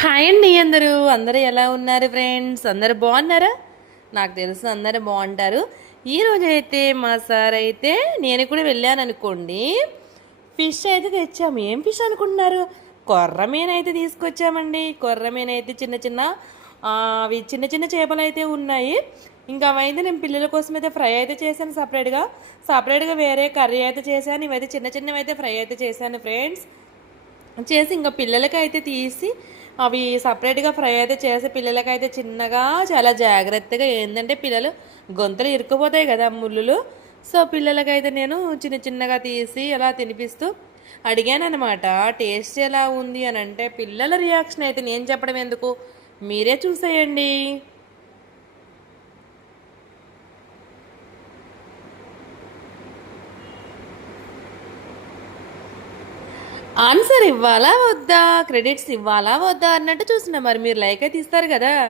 Hi అండి అందరూ అందరూ ఎలా ఉన్నారు ఫ్రెండ్స్? అందరూ బాగున్నారా? నాకు తెలుసు అందరూ బాగుంటారు. ఈరోజు అయితే మా సార్ అయితే నేను కూడా వెళ్ళాను అనుకోండి. ఫిష్ అయితే తెచ్చాము. ఏం ఫిష్ అనుకుంటున్నారు? కొర్రమీన అయితే తీసుకొచ్చామండి. కొర్రమీన అయితే చిన్న చిన్న అవి చిన్న చిన్న చేపలు అయితే ఉన్నాయి. ఇంకా అవైతే నేను పిల్లల కోసం అయితే ఫ్రై అయితే చేశాను సపరేట్గా వేరే కర్రీ అయితే చేశాను. ఇవైతే చిన్న చిన్నవి అయితే ఫ్రై అయితే చేశాను ఫ్రెండ్స్. చేసి ఇంకా పిల్లలకైతే తీసి అవి సపరేట్గా ఫ్రై అయితే చేసి పిల్లలకైతే చిన్నగా చాలా జాగ్రత్తగా ఏంటంటే పిల్లలు గొంతులు ఇరుక్కుపోతాయి కదా ముళ్ళులు. సో పిల్లలకైతే నేను చిన్న చిన్నగా తీసి అలా తినిపిస్తూ అడిగాను అనమాట. టేస్ట్ ఎలా ఉంది అని అంటే పిల్లల రియాక్షన్ అయితే నేను చెప్పడం ఎందుకు, మీరే చూసేయండి. ఆన్సర్ ఇవ్వాలా వద్దా, క్రెడిట్స్ ఇవ్వాలా వద్దా అన్నట్టు చూస్తున్నా. మరి మీరు లైక్ అయితే ఇస్తారు కదా.